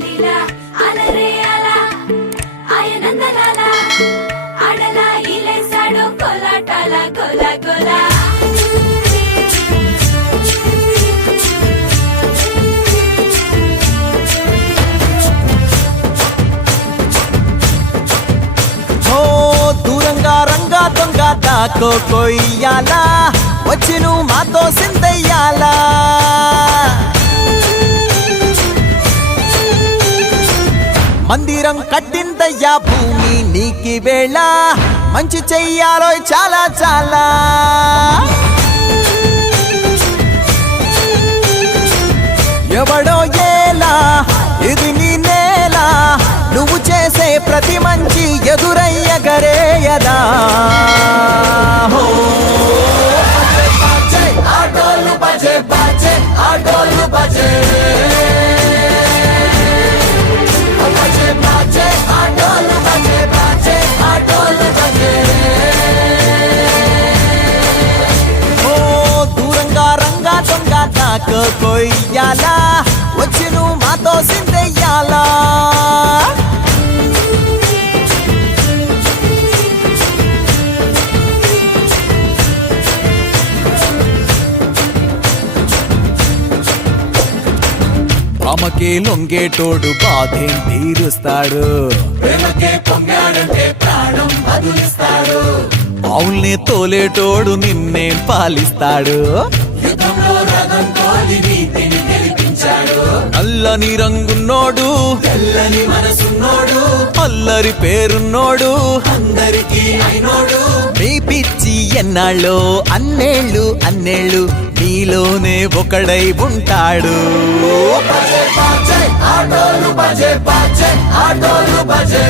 లీలా అలరే అలా ఆయనందలాల ఆడలా ఇలేసాడు కోలాటాల గోల గోల దూరంగా రంగా దొంగ దాకో కొయ్యాలా వచ్చి నువ్వు మాతో సిందయ్యాలా మందిరం కట్టిందయ్యా భూమి నీకి వేళ మంచి చెయ్యాలో చాలా చాలా ఎవడో ఏలా ఇది నీ నేల నువ్వు చేసే ప్రతి మంచి ఎదురయ్యగరేయదా ఆటోలు బజే బజే ఆటోలు బజే దూరంగా రంగా దొంగ దాకో కొయ్యాలా వచ్చి నువ్వు మాతో సిందెయ్యాలా రామకే లొంగేటోడు బాధేం తీరుస్తాడు ఆవుల్ని తోలేటోడు నిన్నే పాలిస్తాడు అల్లని రంగున్నోడు తెల్లని మనసున్నోడు అల్లరి పేరున్నోడు అందరికీ అయినోడు మీ పిచ్చి ఎన్నాళ్ళో అన్నేళ్ళు అన్నేళ్ళు నీలోనే ఒకడై ఉంటాడు ఆటోలు బజే బజే ఆటోలు బజే